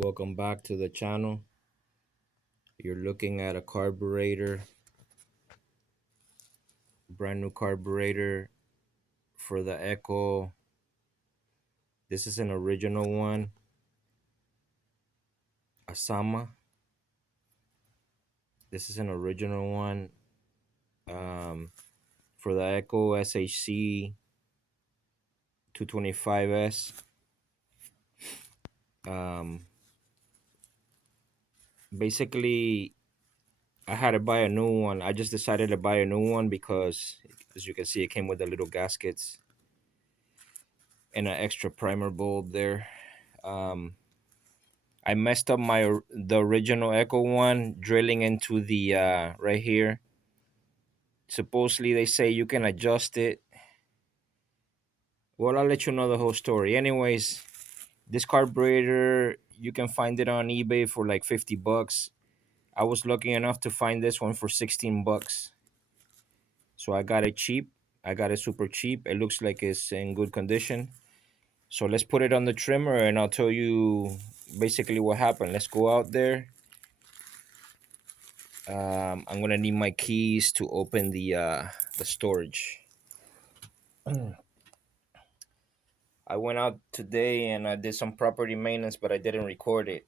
Welcome back to the channel. You're looking at a carburetor, brand new carburetor for the Echo. This is an original one, Asama. This is an original one for the Echo SHC 225S. Um, Basically, I had to buy a new one. I just decided to buy a new one because, as you can see, it came with the little gaskets and an extra primer bulb there. I messed up the original Echo one drilling into the right here. Supposedly they say you can adjust it. Well, I'll let you know the whole story. Anyways, this carburetor, you can find it on eBay for like 50 bucks. I was lucky enough to find this one for 16 bucks. So I got it cheap. I got it super cheap. It looks like it's in good condition. So let's put it on the trimmer and I'll tell you basically what happened. Let's go out there. I'm gonna need my keys to open the storage. I went out today and I did some property maintenance, but I didn't record it.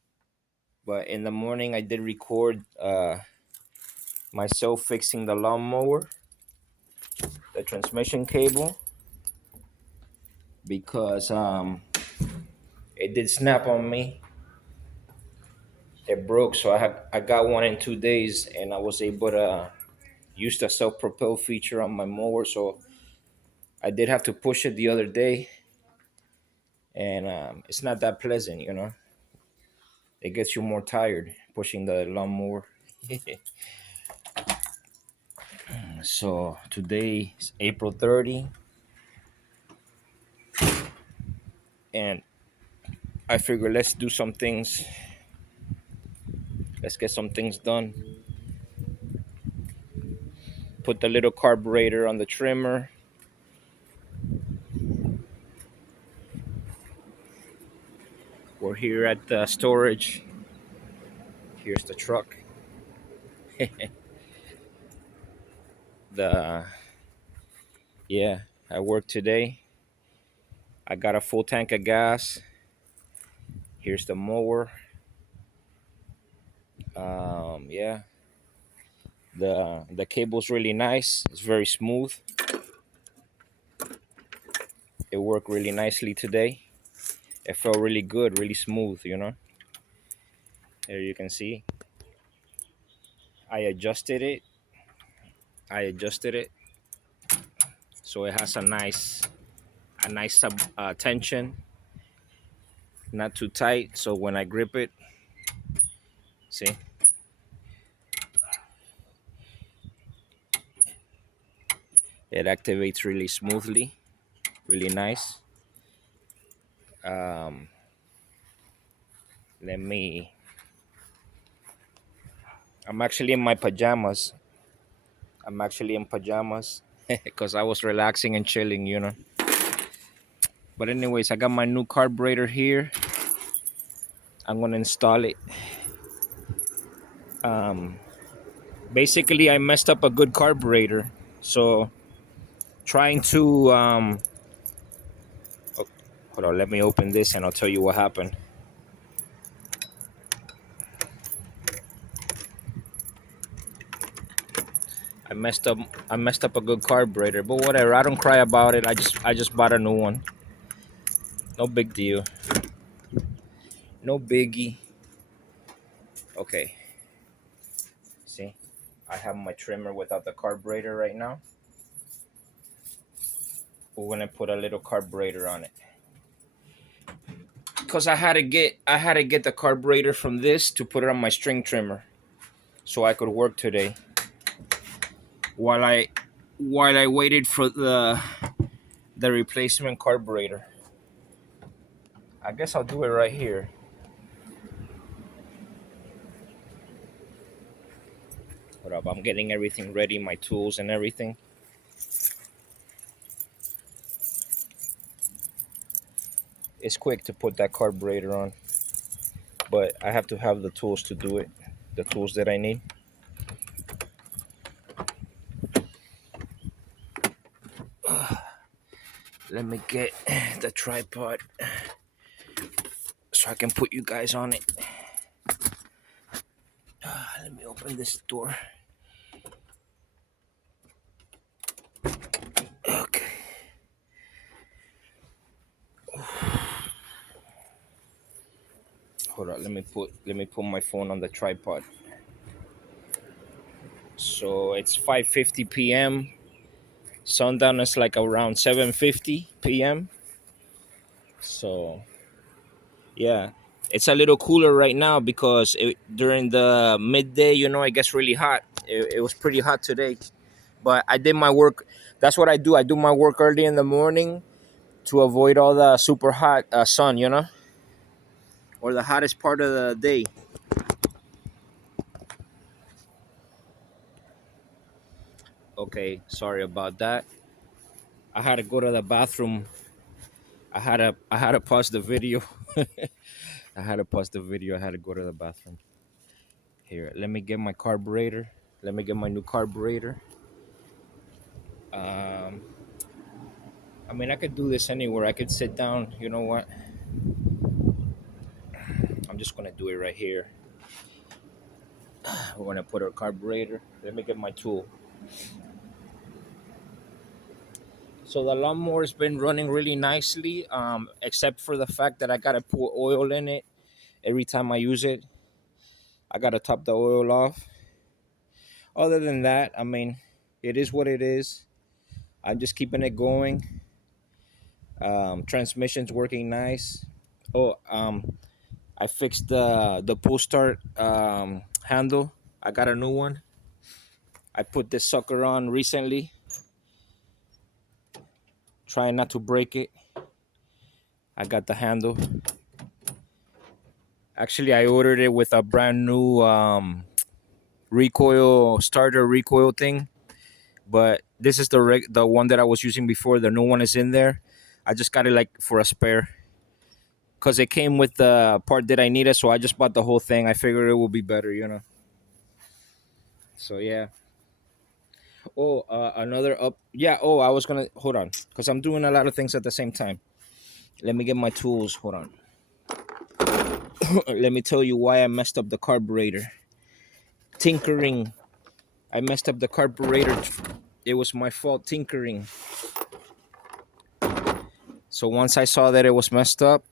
But in the morning, I did record myself fixing the lawnmower, the transmission cable, because it did snap on me. It broke, so I got one in 2 days, and I was able to use the self-propel feature on my mower. So I did have to push it the other day, and it's not that pleasant, you know. It gets you more tired pushing the lawnmower. So today is April 30, and I figure let's do some things. Let's get some things done. Put the little carburetor on the trimmer. We're here at the storage. Here's the truck. the Yeah, I worked today. I got a full tank of gas. Here's the mower. Yeah, the cable's really nice. It's very smooth. It worked really nicely today. It felt really good, really smooth, you know. There you can see. I adjusted it. I adjusted it so it has a nice tension, not too tight. So when I grip it, see, it activates really smoothly, really nice. Um, let me. I'm actually in my pajamas. I'm actually in pajamas because I was relaxing and chilling, you know. But anyways, I got my new carburetor here. I'm gonna install it. Um, Basically, I messed up a good carburetor, so trying to oh, hold on. Let me open this and I'll tell you what happened. I messed up. I messed up a good carburetor, but whatever. I don't cry about it. I just bought a new one. No big deal. No biggie. Okay. See, I have my trimmer without the carburetor right now. We're gonna put a little carburetor on it because I had to get the carburetor from this to put it on my string trimmer so I could work today while I waited for the replacement carburetor. I guess I'll do it right here. Hold up, I'm getting everything ready, my tools and everything. It's quick to put that carburetor on. but I have to have the tools to do it. The tools that I need. Let me get the tripod so I can put you guys on it. Let me open this door. Okay. Hold on. Let me put my phone on the tripod. So it's 5:50 p.m. Sundown is like around 7:50 p.m. So yeah, it's a little cooler right now because during the midday, it gets really hot. It was pretty hot today, but I did my work. That's what I do. I do my work early in the morning to avoid all the super hot sun, or the hottest part of the day. Okay, sorry about that. I had to go to the bathroom. I had to pause the video. I had to pause the video. I had to go to the bathroom. Here, let me get my carburetor. Let me get my new carburetor. Um, I mean, I could do this anywhere. I could sit down. You know what? I'm just gonna do it right here. We're gonna put our carburetor. Let me get my tool. So the lawnmower's been running really nicely, except for the fact that I gotta pour oil in it every time I use it. I gotta top the oil off. Other than that, I mean, it is what it is. I'm just keeping it going. Transmission's working nice. Oh, I fixed the pull start handle. I got a new one. I put this sucker on recently, trying not to break it. I got the handle. Actually, I ordered it with a brand new recoil starter recoil thing, but this is the one that I was using before. The new one is in there. I just got it like for a spare because it came with the part that I needed, so I just bought the whole thing. I figured it would be better. So yeah. Oh, another up. Yeah. Oh, I was gonna hold on because I'm doing a lot of things at the same time. Let me get my tools. Hold on. Let me tell you why I messed up the carburetor. Tinkering. I messed up the carburetor. It was my fault tinkering. So once I saw that it was messed up,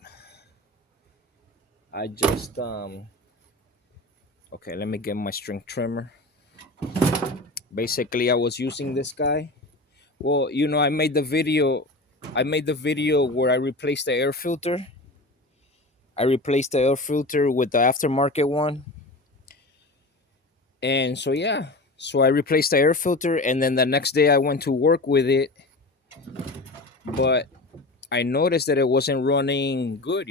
I just okay, let me get my string trimmer. Basically, I was using this guy. Well, I made the video where I replaced the air filter. I replaced the air filter with the aftermarket one. And so yeah, so I replaced the air filter and then the next day I went to work with it, but I noticed that it wasn't running good.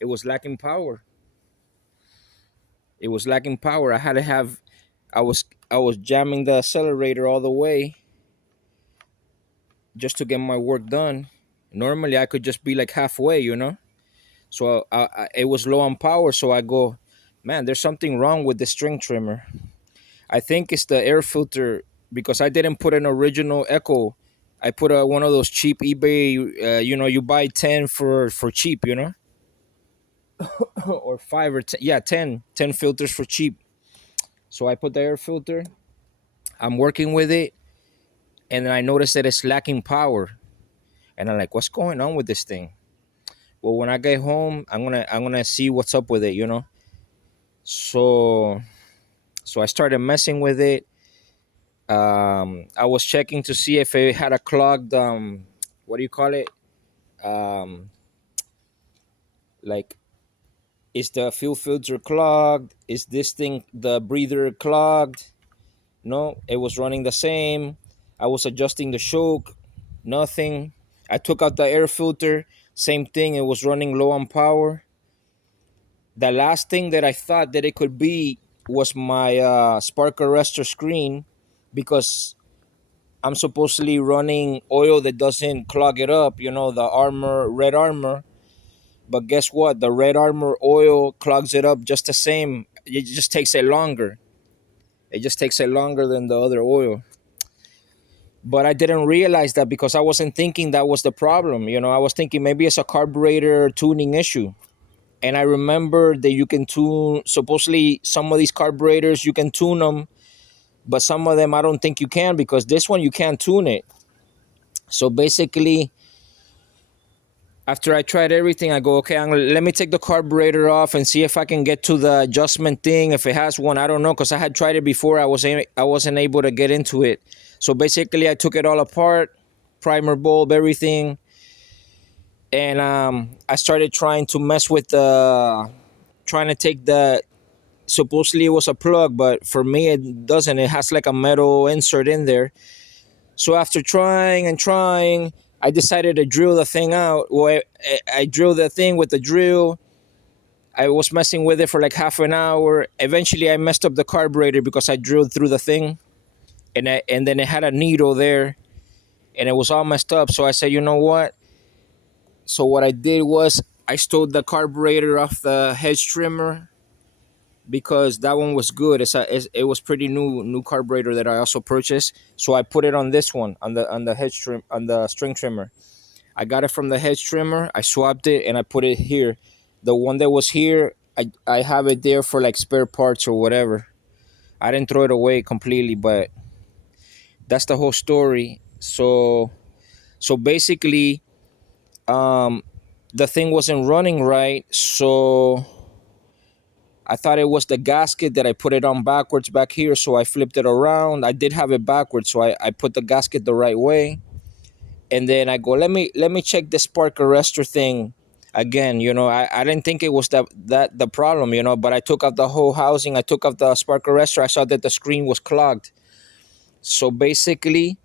It was lacking power. It was lacking power. I was jamming the accelerator all the way just to get my work done. Normally I could just be like halfway. So it was low on power, so I go, man, there's something wrong with the string trimmer. I think it's the air filter because I didn't put an original Echo. I put one of those cheap eBay. You buy 10 for cheap. Or 5 or 10. Yeah, 10 filters for cheap. So I put the air filter. I'm working with it, and then I noticed that it's lacking power. And I'm like, what's going on with this thing? Well, when I get home, I'm gonna see what's up with it. So I started messing with it. I was checking to see if it had a clogged what do you call it? Um, like, is the fuel filter clogged? Is this thing the breather clogged? No, it was running the same. I was adjusting the choke, nothing. I took out the air filter, same thing. It was running low on power. The last thing that I thought that it could be was my spark arrestor screen, because I'm supposedly running oil that doesn't clog it up, the red armor. But guess what? The Red Armor oil clogs it up just the same. It just takes it longer. It just takes it longer than the other oil. But I didn't realize that because I wasn't thinking that was the problem. I was thinking maybe it's a carburetor tuning issue. And I remember that you can tune, supposedly some of these carburetors, you can tune them, but some of them I don't think you can, because this one you can't tune it. So basically, after I tried everything, I go, okay, let me take the carburetor off and see if I can get to the adjustment thing. If it has one, I don't know, because I had tried it before. I wasn't able to get into it. So basically, I took it all apart, primer, bulb, everything, and I started trying to mess with trying to take the. Supposedly it was a plug, but for me it doesn't. It has like a metal insert in there. So after trying and trying, I decided to drill the thing out. Well, I drilled the thing with the drill. I was messing with it for like half an hour. Eventually, I messed up the carburetor because I drilled through the thing, and then it had a needle there, and it was all messed up. So I said, you know what? So what I did was I stole the carburetor off the hedge trimmer, because that one was good. It was pretty new carburetor that I also purchased. So I put it on this one, on the hedge trim, on the string trimmer. I got it from the hedge trimmer. I swapped it and I put it here. The one that was here, I have it there for like spare parts or whatever. I didn't throw it away completely, but that's the whole story. So basically, the thing wasn't running right. So I thought it was the gasket that I put it on backwards back here. So I flipped it around. I did have it backwards, so I put the gasket the right way. And then I go, let me check the spark arrestor thing again. I didn't think it was that the problem, but I took out the whole housing. I took out the spark arrestor. I saw that the screen was clogged. So basically,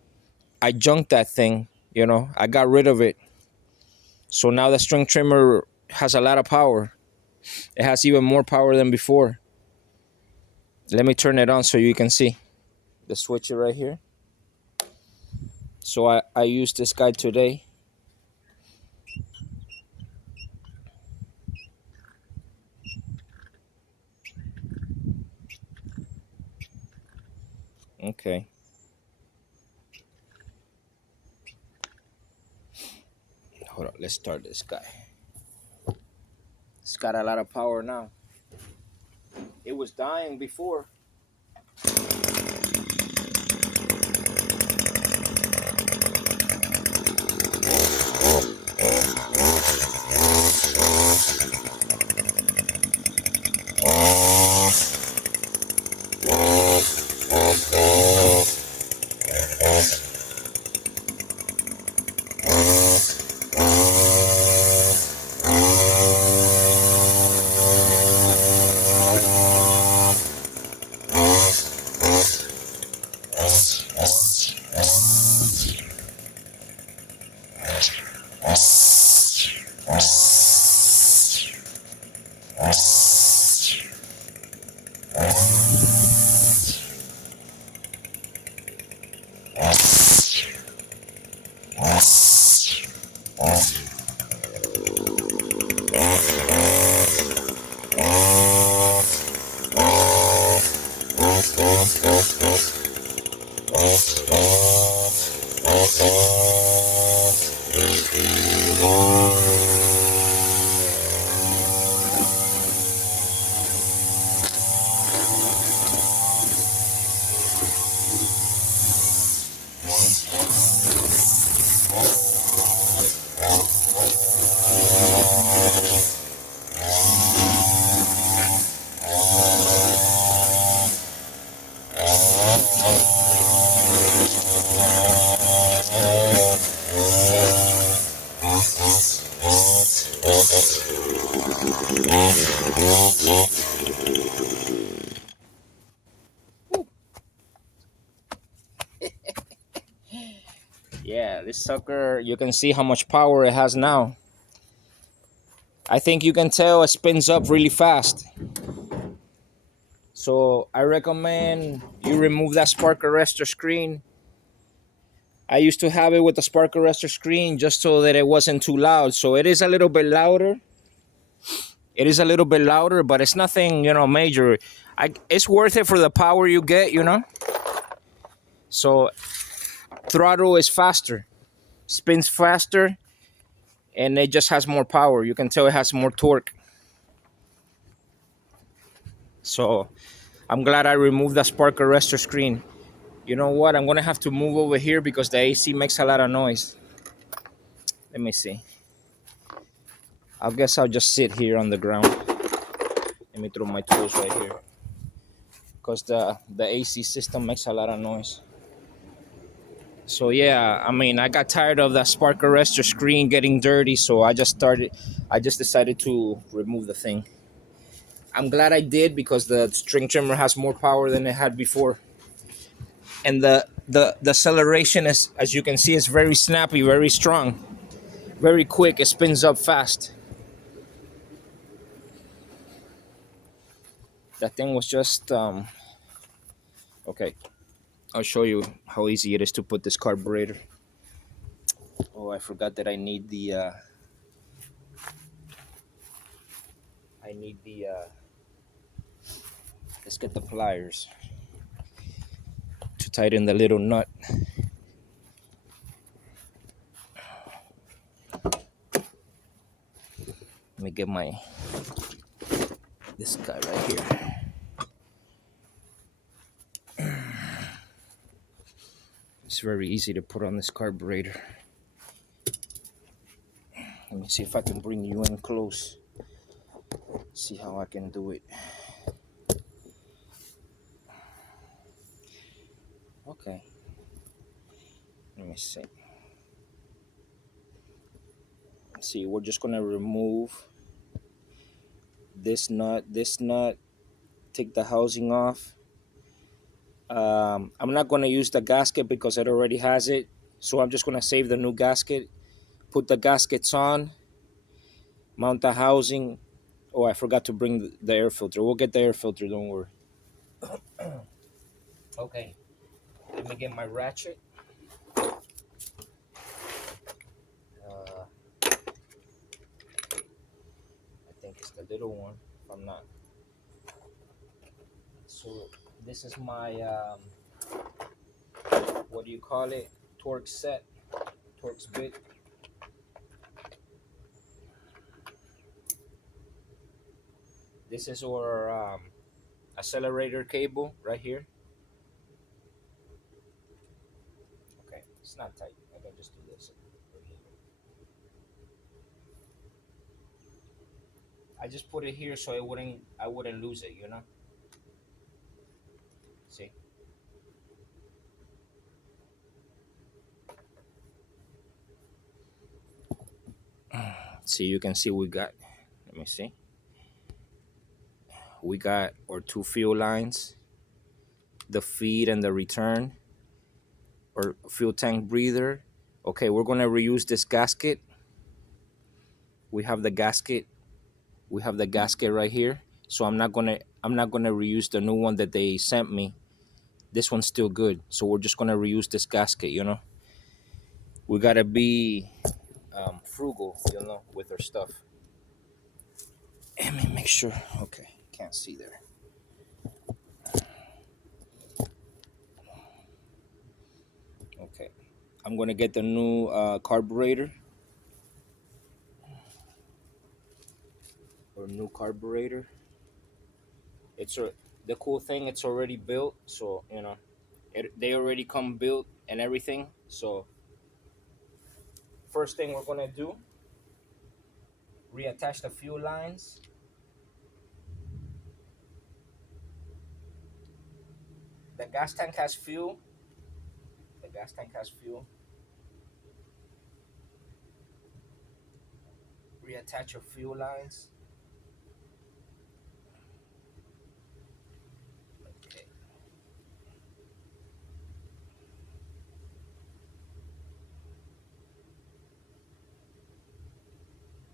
I junked that thing. I got rid of it. So now the string trimmer has a lot of power. It has even more power than before. Let me turn it on so you can see the switcher right here. So I used this guy today. Okay. Hold on, let's start this guy. It's got a lot of power now. It was dying before. Yeah, this sucker, you can see how much power it has now. I think you can tell it spins up really fast. So I recommend you remove that spark arrestor screen. I used to have it with the spark arrestor screen just so that it wasn't too loud. So it is a little bit louder, It is a little bit louder, but it's nothing, major. It's worth it for the power you get. So throttle is faster, spins faster, and it just has more power. You can tell it has more torque. So I'm glad I removed the spark arrestor screen. You know what? I'm gonna have to move over here because the AC makes a lot of noise. Let me see. I guess I'll just sit here on the ground. Let me throw my tools right here because the AC system makes a lot of noise. So yeah, I mean, I got tired of that spark arrestor screen getting dirty, so I just decided to remove the thing. I'm glad I did because the string trimmer has more power than it had before. And the acceleration is, as you can see, is very snappy, very strong, very quick. It spins up fast. That thing was just okay. I'll show you how easy it is to put this carburetor. Oh, I forgot that I need the let's get the pliers to tighten the little nut. Let me get this guy right here. It's very easy to put on this carburetor. Let me see if I can bring you in close. See how I can do it. Okay. Let me see. See, we're just gonna remove this nut, take the housing off. I'm not gonna use the gasket because it already has it. So I'm just gonna save the new gasket, put the gaskets on, mount the housing. Oh, I forgot to bring the air filter. We'll get the air filter, don't worry. Okay, let me get my ratchet. Uh, I think it's the little one, if I'm not. So this is my, what do you call it? Torque set, Torx bit. This is our accelerator cable right here. Okay, it's not tight. I can just do this. I just put it here so I wouldn't lose it. See? See, you can see let me see. We got our two fuel lines, the feed and the return, or fuel tank breather. Okay, we're gonna reuse this gasket. We have the gasket. We have the gasket right here. So I'm not gonna reuse the new one that they sent me. This one's still good. So we're just gonna reuse this gasket. We gotta be frugal, with our stuff. Let me make sure. Okay, can't see there. Okay, I'm gonna get the new carburetor or new carburetor. It's the cool thing. It's already built, so they already come built and everything. So first thing we're gonna do, reattach the fuel lines. The gas tank has fuel. The gas tank has fuel. Reattach your fuel lines. Okay.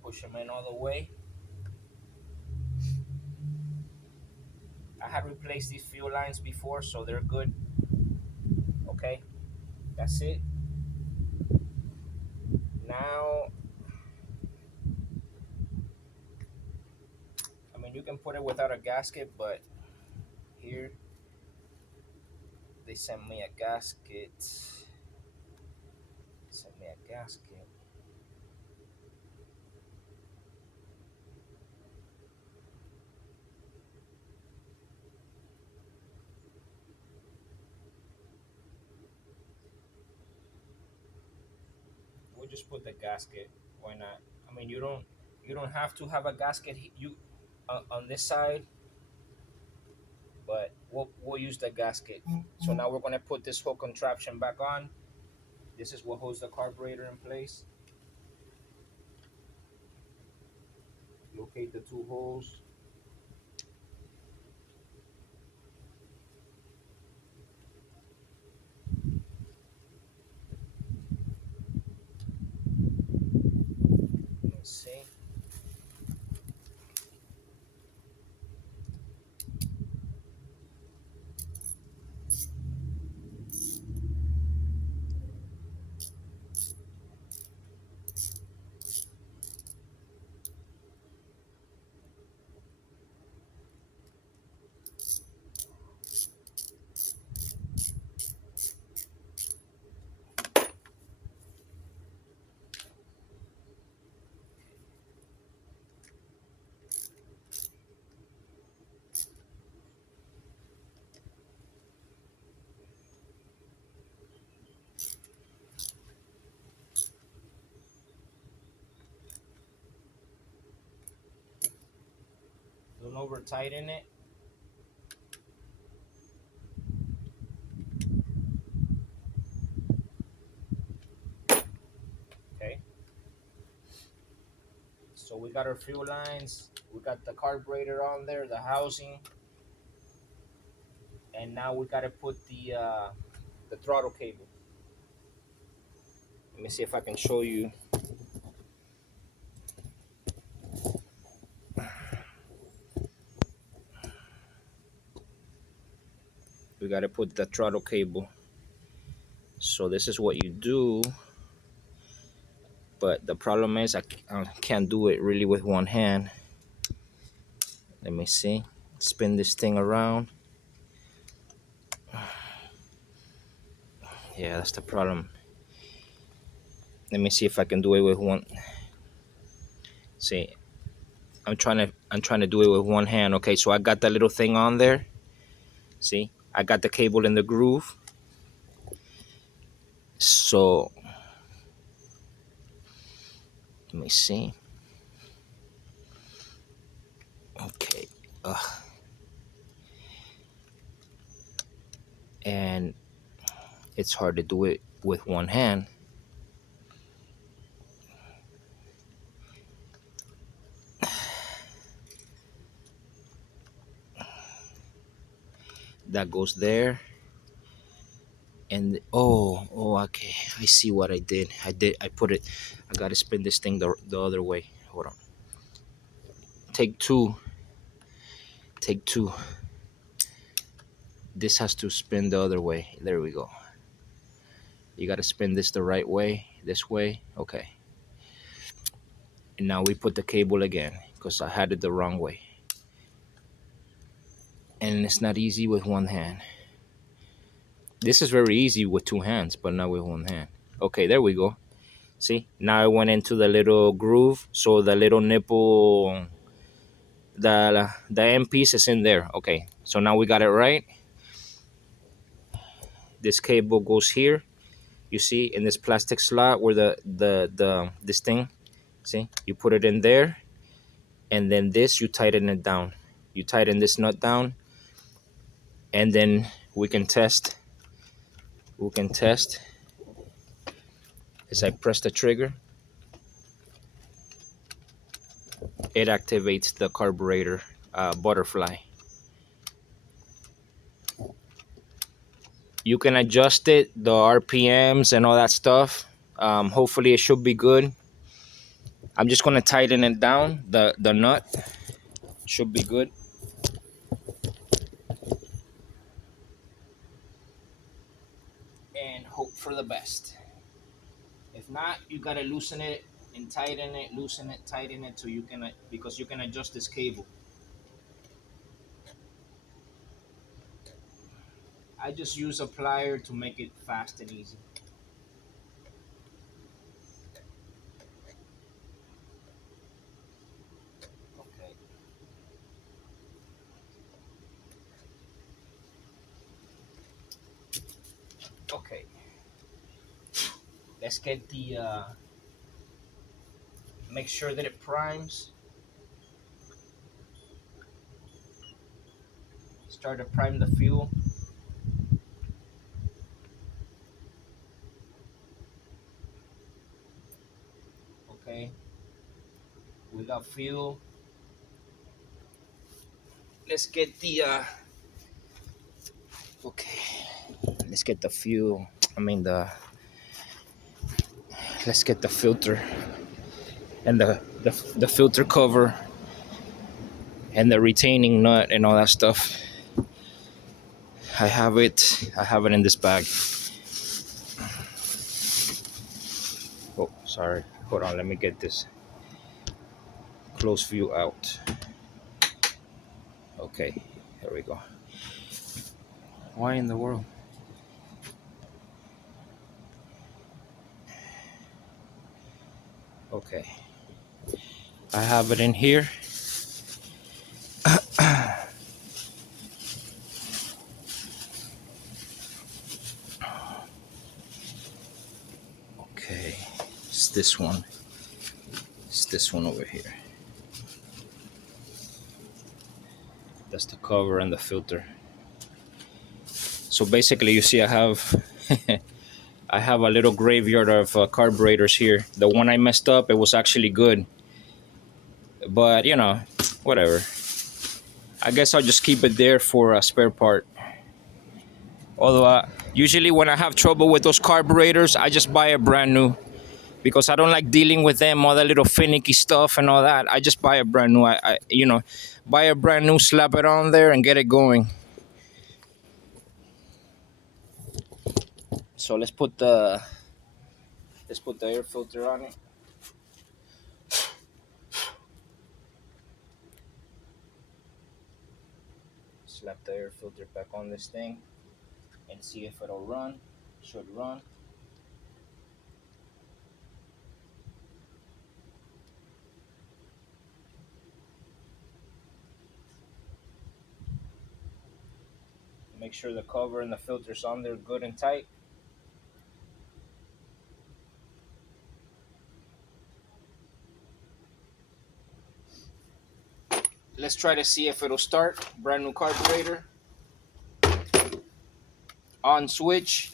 Push them in all the way. I had replaced these fuel lines before, so they're good. Okay, that's it. Now you can put it without a gasket, but here they sent me a gasket. Sent me a gasket. We'll just put the gasket. Why not? I mean, you don't have to have a gasket. You on this side, but we'll use the gasket. So now we're gonna put this whole contraption back on. This is what holds the carburetor in place. Locate the two holes. Let me see. Don't over tighten it. Okay. So we got our fuel lines. We got the carburetor on there, the housing, and now we gotta put the throttle cable. Let me see if I can show you. We gotta put the throttle cable. So this is what you do, but the problem is I can't do it really with one hand. Let me see. Spin this thing around. Yeah, that's the problem. Let me see if I can do it with one. See, I'm trying to do it with one hand. Okay, so I got that little thing on there. See, I got the cable in the groove. So let me see. Okay. And it's hard to do it with one hand. That goes there. And okay. I see what I did. I put it. I gotta spin this thing the other way. Hold on. Take two. Take two. This has to spin the other way. There we go. You gotta spin this the right way. This way. Okay. And now we put the cable again because I had it the wrong way. And it's not easy with one hand. This is very easy with two hands, but not with one hand. Okay, there we go. See, now I went into the little groove, so the little nipple, the end piece is in there. Okay, so now we got it right. This cable goes here. You see, in this plastic slot where the this thing. See, you put it in there, and then this you tighten it down. You tighten this nut down, and then we can test. We can test as I press the trigger. It activates the carburetor butterfly. You can adjust it, the RPMs and all that stuff. Hopefully it should be good. I'm just gonna tighten it down. The nut should be good. And hope for the best. If not, you gotta loosen it and tighten it, loosen it, tighten it, so you can because you can adjust this cable. I just use a plier to make it fast and easy. Okay. Okay. Let's get the make sure that it primes. Start to prime the fuel. Okay. We got fuel. Let's get the okay. Let's get the fuel. I mean the let's get the filter and the filter cover and the retaining nut and all that stuff. I have it. I have it in this bag. Oh, sorry. Hold on. Let me get this close view out. Okay. Here we go. Why in the world? Okay. I have it in here. Okay. It's this one. It's this one over here. That's the cover and the filter. So basically, you see, I have I have a little graveyard of carburetors here. The one I messed up, it was actually good, but you know, whatever. I guess I'll just keep it there for a spare part. Although usually when I have trouble with those carburetors, I just buy a brand new because I don't like dealing with them, all that little finicky stuff and all that. I just buy a brand new. Buy a brand new, slap it on there, and get it going. So let's put the air filter on it. Slap the air filter back on this thing and see if it'll run. Should run. Make sure the cover and the filter's on there good and tight. Let's try to see if it'll start. Brand new carburetor. On switch.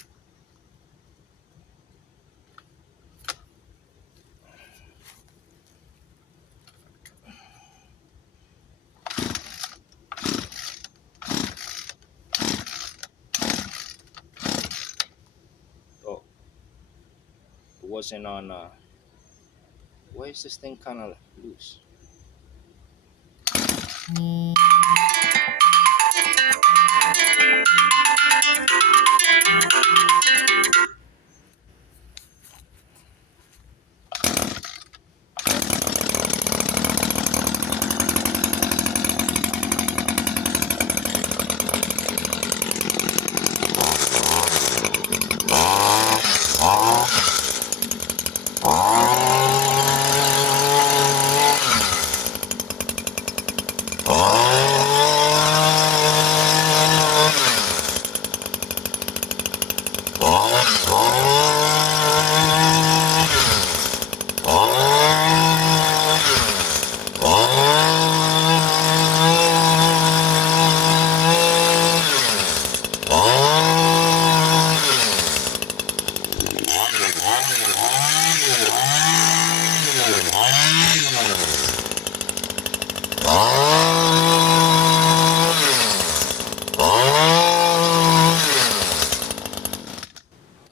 Oh, it wasn't on. Why is this thing kind of loose?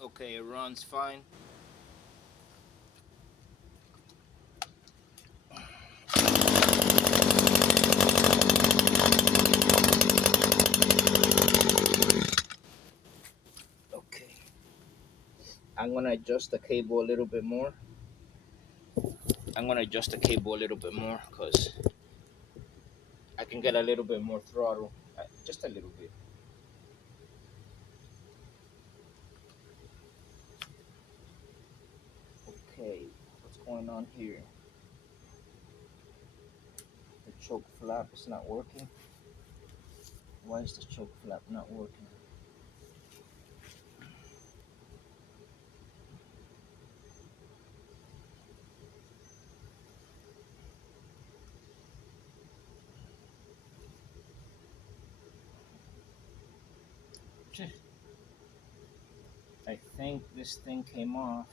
Okay, it runs fine. Okay. I'm gonna adjust the cable a little bit more. I'm gonna adjust the cable a little bit more because I can get a little bit more throttle, just a little bit. Okay, what's going on here? The choke flap is not working. Why is the choke flap not working? I think this thing came off.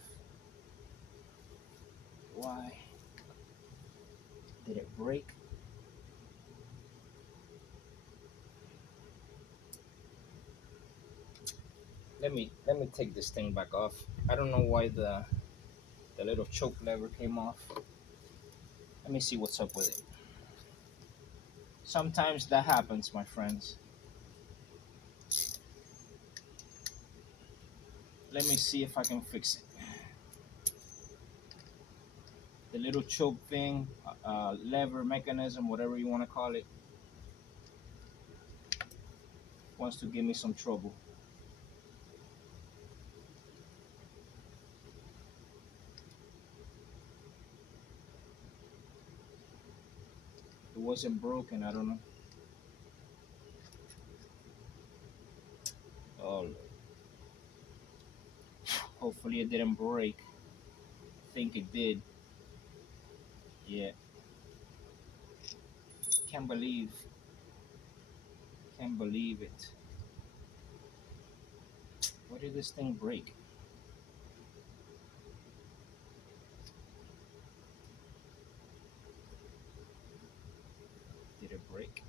Why? Did it break? Let me take this thing back off. I don't know why the little choke lever came off. Let me see what's up with it. Sometimes that happens, my friends. Let me see if I can fix it. The little choke thing, lever mechanism, whatever you want to call it, wants to give me some trouble. It wasn't broken, I don't know. Oh, hopefully it didn't break. I think it did. Yeah. Can't believe, can't believe it. Why did this thing break? Did it break?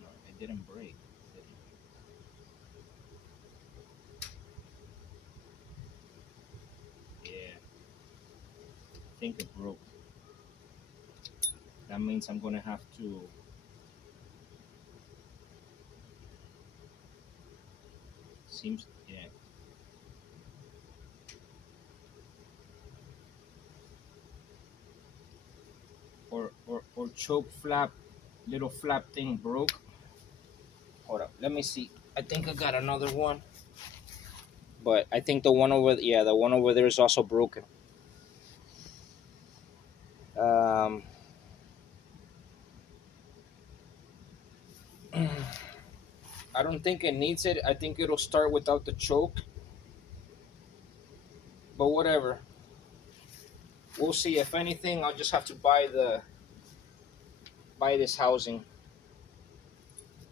No, it didn't break. Yeah, I think it broke. That means I'm gonna have to. Seems, yeah. Or choke flap, little flap thing broke. Hold up, let me see. I think I got another one, but I think the one over, yeah, the one over there is also broken. Um, I don't think it needs it. I think it'll start without the choke, but whatever. We'll see. If anything, I'll just have to buy this housing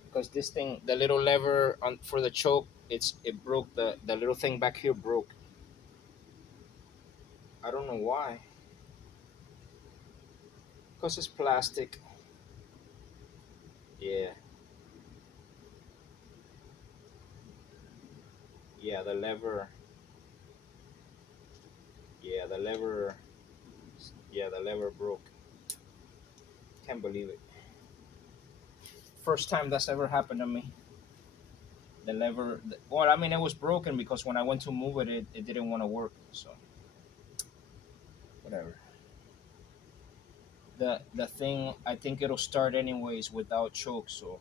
because this thing, the little lever on for the choke, it broke. The little thing back here broke. I don't know why. Because it's plastic. Yeah, yeah. The lever. Yeah, the lever. Yeah, the lever broke. Can't believe it. First time that's ever happened to me. The lever. Well, I mean, it was broken because when I went to move it, it didn't want to work. So whatever. The thing, I think it'll start anyways without choke, so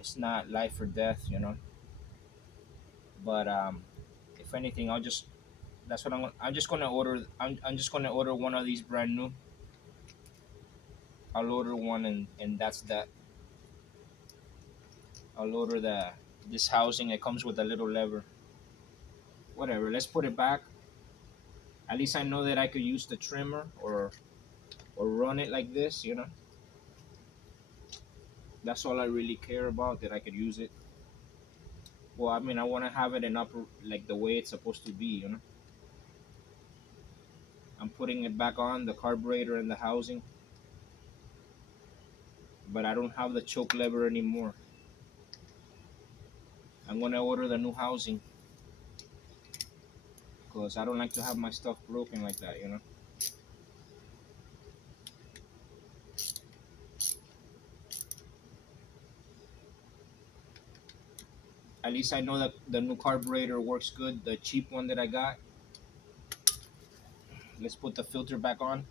it's not life or death, you know. But if anything, I'll just that's what I'm just gonna order. I'm just gonna order one of these brand new. I'll order one and that's that. I'll order this housing. It comes with a little lever. Whatever. Let's put it back. At least I know that I could use the trimmer or run it like this. You know, that's all I really care about. That I could use it. Well, I mean, I want to have it in upper like the way it's supposed to be. You know, I'm putting it back on the carburetor and the housing, but I don't have the choke lever anymore. I'm gonna order the new housing because I don't like to have my stuff broken like that. You know. At least I know that the new carburetor works good. The cheap one that I got. Let's put the filter back on.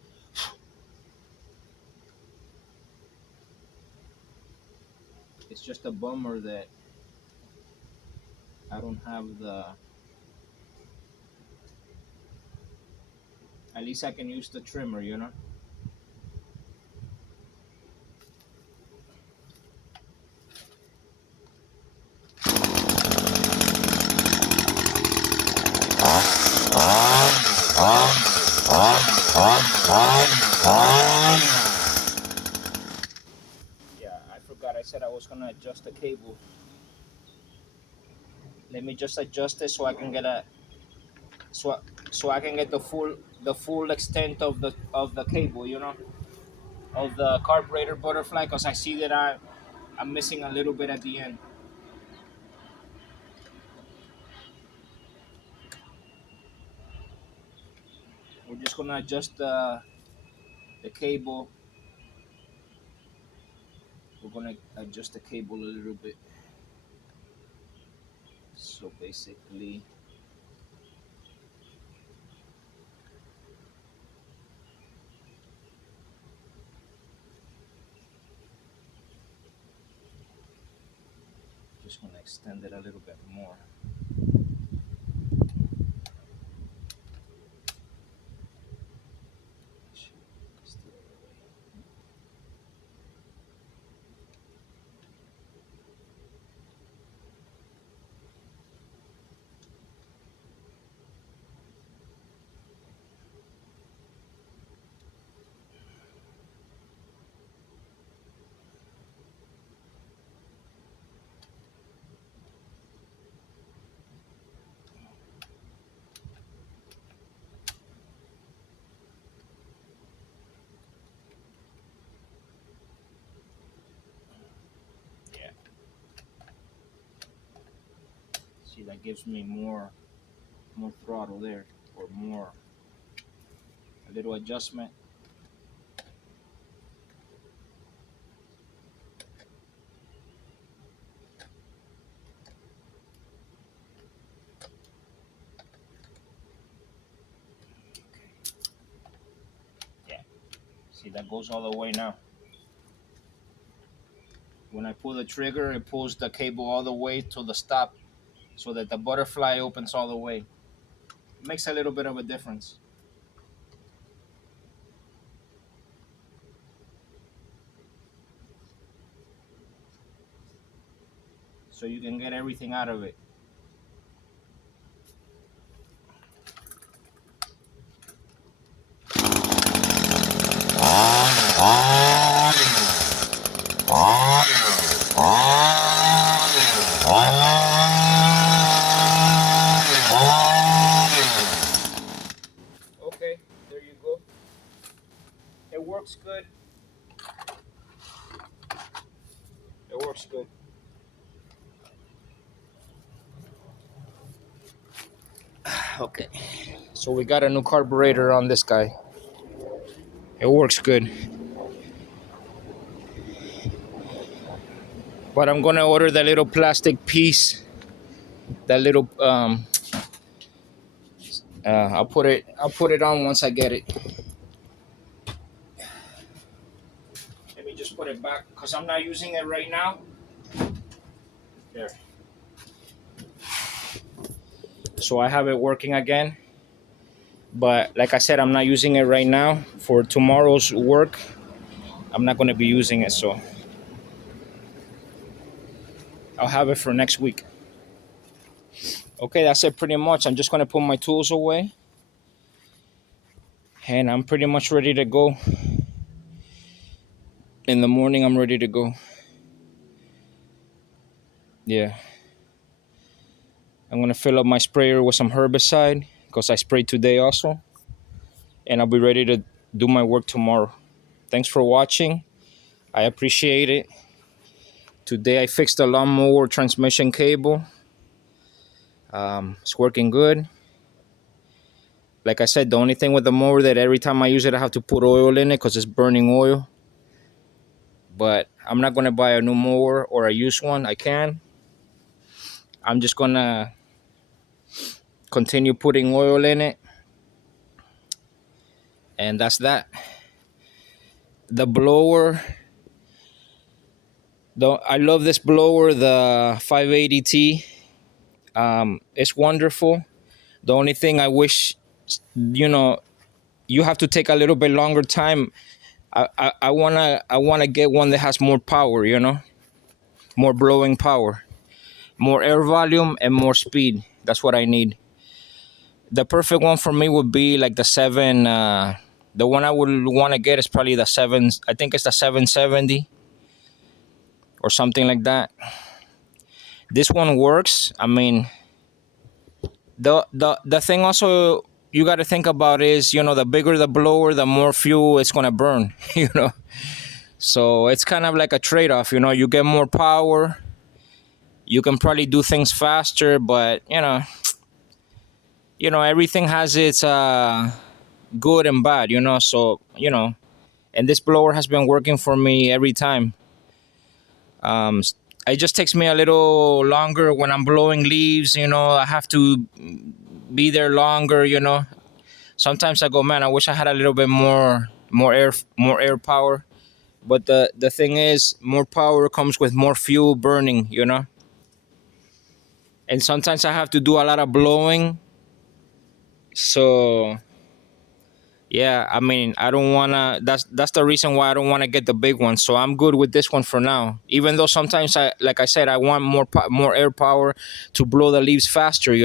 It's just a bummer that I don't have At least I can use the trimmer, you know. Yeah, I forgot. I said I was gonna adjust the cable. Let me just adjust it so I can get a so so I can get the full extent of the cable, you know, of the carburetor butterfly, because I see that I'm missing a little bit at the end. We're just gonna adjust the cable. We're gonna adjust the cable a little bit. So basically, just gonna extend it a little bit more. Yeah. See, that gives me more throttle there, or more a little adjustment. Yeah. See, that goes all the way now. When I pull the trigger, it pulls the cable all the way to the stop, so that the butterfly opens all the way. It makes a little bit of a difference. So you can get everything out of it. Okay, there you go. It works good. It works good. Okay. So we got a new carburetor on this guy. It works good. But I'm gonna order that little plastic piece. That little I'll put it on once I get it. Let me just put it back because I'm not using it right now. There. So I have it working again. But like I said, I'm not using it right now. For tomorrow's work, I'm not gonna be using it, so I'll have it for next week. Okay, that's it pretty much. I'm just gonna put my tools away. And I'm pretty much ready to go. In the morning, I'm ready to go. Yeah. I'm gonna fill up my sprayer with some herbicide because I sprayed today also. And I'll be ready to do my work tomorrow. Thanks for watching. I appreciate it. Today I fixed the lawnmower transmission cable. It's working good. Like I said, the only thing with the mower that every time I use it, I have to put oil in it because it's burning oil. But I'm not gonna buy a new mower or a used one. I can. I'm just gonna continue putting oil in it, and that's that. The blower, I love this blower, the 580T. It's wonderful. The only thing I wish, you know, you have to take a little bit longer time. I wanna get one that has more power, more blowing power, more air volume, and more speed. That's what I need. The perfect one for me would be like the seven. The one I would want to get is probably the seven. I think it's the 770 or something like that. This one works. I mean, the thing also you got to think about is, the bigger the blower, the more fuel it's gonna burn. So it's kind of like a trade-off. You get more power, you can probably do things faster, but everything has its good and bad. So and this blower has been working for me every time. Um, it just takes me a little longer when I'm blowing leaves. I have to be there longer. Sometimes I go, man, I wish I had a little bit more air power. But the thing is, more power comes with more fuel burning. And sometimes I have to do a lot of blowing. So yeah, I mean, I don't wanna. That's the reason why I don't want to get the big one. So I'm good with this one for now. Even though sometimes like I said, I want more air power to blow the leaves faster.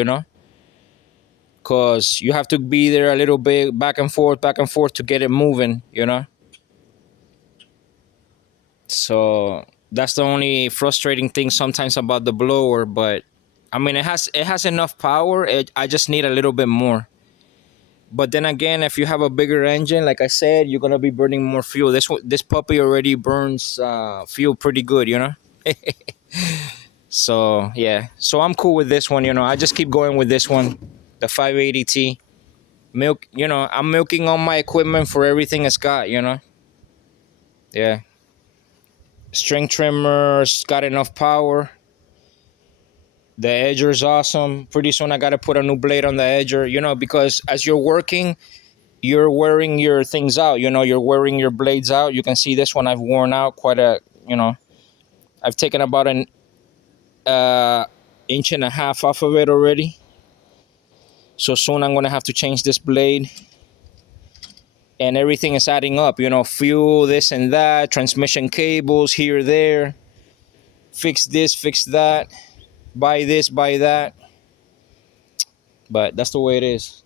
Cause you have to be there a little bit back and forth to get it moving. So that's the only frustrating thing sometimes about the blower. But I mean, it has enough power. I just need a little bit more. But then again, if you have a bigger engine, like I said, you're gonna be burning more fuel. This puppy already burns fuel pretty good. So yeah, so I'm cool with this one. I just keep going with this one, the 580T. I'm milking all my equipment for everything it's got. Yeah, string trimmers got enough power. The edger's awesome. Pretty soon I gotta put a new blade on the edger. Because as you're working, you're wearing your things out. You're wearing your blades out. You can see this one I've worn out quite a. I've taken about an inch and a half off of it already. So soon I'm gonna have to change this blade, and everything is adding up. Fuel, this and that, transmission cables here, there. Fix this, fix that. Buy this, buy that. But that's the way it is.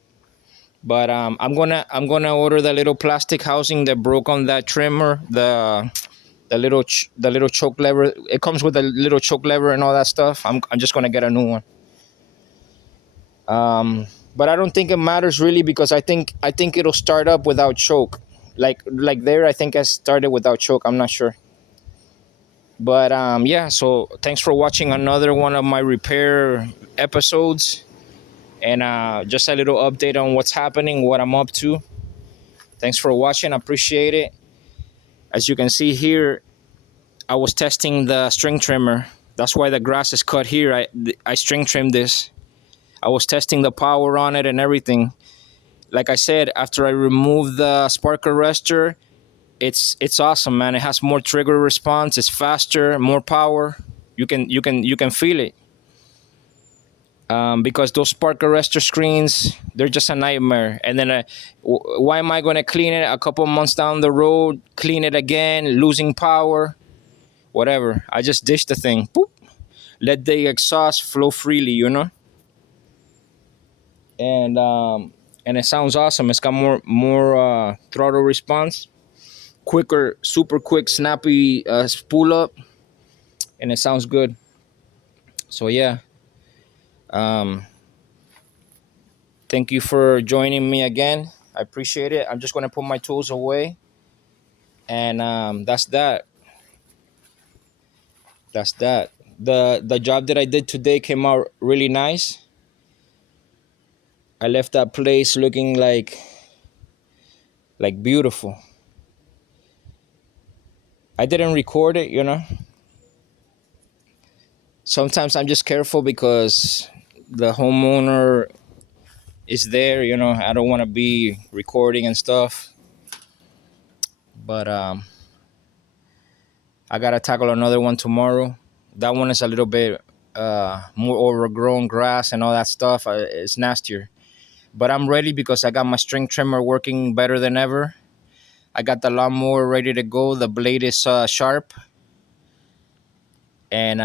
But I'm gonna order the little plastic housing that broke on that trimmer. The little choke lever. It comes with a little choke lever and all that stuff. I'm just gonna get a new one. But I don't think it matters really, because I think it'll start up without choke. Like there, I think I started without choke. I'm not sure. But yeah. So thanks for watching another one of my repair episodes, and just a little update on what's happening, what I'm up to. Thanks for watching. I appreciate it. As you can see here, I was testing the string trimmer. That's why the grass is cut here. I string trimmed this. I was testing the power on it and everything. Like I said, after I removed the spark arrestor, it's awesome, man. It has more trigger response. It's faster, more power. You can feel it. Because those spark arrestor screens, they're just a nightmare. And then why am I going to clean it a couple months down the road, clean it again, losing power, whatever. I just dish the thing. Boop. Let the exhaust flow freely. And it sounds awesome. It's got more throttle response, quicker, super quick, snappy spool up, and it sounds good. So yeah, um, thank you for joining me again. I appreciate it. I'm just gonna put my tools away, and that's that. That's that. The job that I did today came out really nice. I left that place looking like beautiful. I didn't record it. Sometimes I'm just careful because the homeowner is there. I don't want to be recording and stuff. But I gotta tackle another one tomorrow. That one is a little bit more overgrown grass and all that stuff. It's nastier. But I'm ready because I got my string trimmer working better than ever. I got the lawnmower ready to go. The blade is sharp, and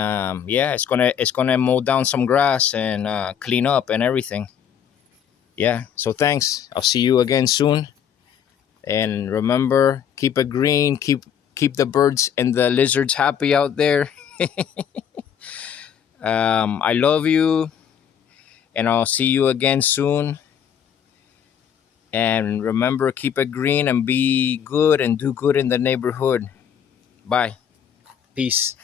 yeah, it's gonna mow down some grass and clean up and everything. Yeah. So thanks. I'll see you again soon. And remember, keep it green. Keep the birds and the lizards happy out there. I love you, and I'll see you again soon. And remember, keep it green and be good and do good in the neighborhood. Bye. Peace.